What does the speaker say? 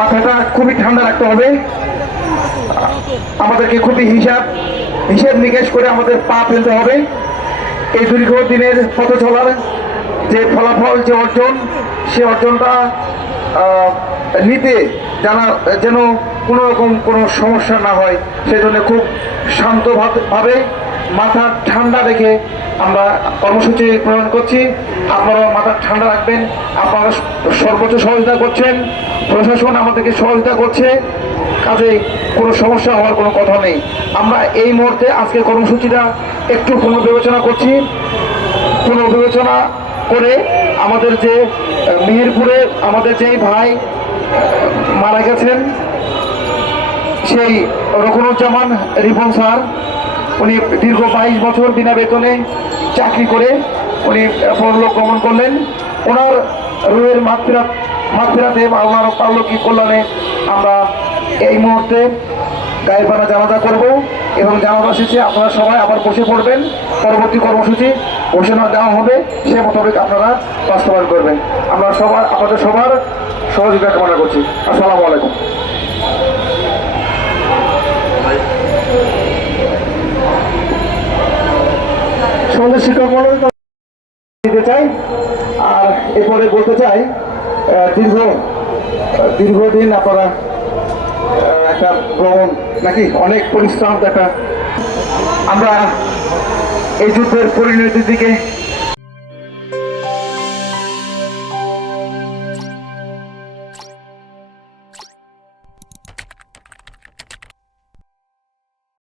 মাথাটা খুবই ঠান্ডা রাখতে হবে। আমাদেরকে খুবই হিসাব, হিসেব নিকেশ করে আমাদের পা ফেলতে হবে। এই দীর্ঘ দিনের পথ চলার যে ফলাফল, যে অর্জন, সে অর্জনটা নিতে জানা যেন কোনো রকম কোনো সমস্যা না হয়, সেজন্য খুব শান্তভাবে মাথা ঠান্ডা রেখে আমরা কর্মসূচি প্রদান করছি। আপনারা মাথা ঠান্ডা রাখবেন। আপনারা সর্বোচ্চ সহযোগিতা করছেন। প্রশাসন আমাদেরকে সহযোগিতা করছে। কাজে কোনো সমস্যা হওয়ার কোনো কথা নেই। আমরা এই মুহূর্তে আজকের কর্মসূচিটা একটু পুনর্বিবেচনা করছি। পুনর্বিবেচনা করে আমাদের যে মেহেরপুরে আমাদের যেই ভাই মারা গেছেন, সেই রকনুজ্জামান রিপন স্যার উনি দীর্ঘ বাইশ বছর বিনা বেতনে চাকরি করে উনি পরলোক গমন করলেন। ওনার মাতৃরা মাতৃরাতে বা ওনার পারলৌকিক কল্যাণে আমরা এই মুহূর্তে গায়ের পানা জানাজা করব এবং জানাজা শেষে আপনারা সবাই আবার বসে পড়বেন। পরবর্তী কর্মসূচি ঘোষণা দেওয়া হবে, সে মোতাবেক আপনারা বাস্তবায়ন করবেন। আমরা সবার, আপনাদের সবার সহযোগিতা কামনা করছি। আসসালামু আলাইকুম। সমাজের শিক্ষক দিতে চাই, আর এরপরে বলতে চাই দীর্ঘ দীর্ঘদিন আপনারা একটা ভ্রমণ নাকি অনেক পরিশ্রম, একটা আমরা এই যুদ্ধের পরিণতির দিকে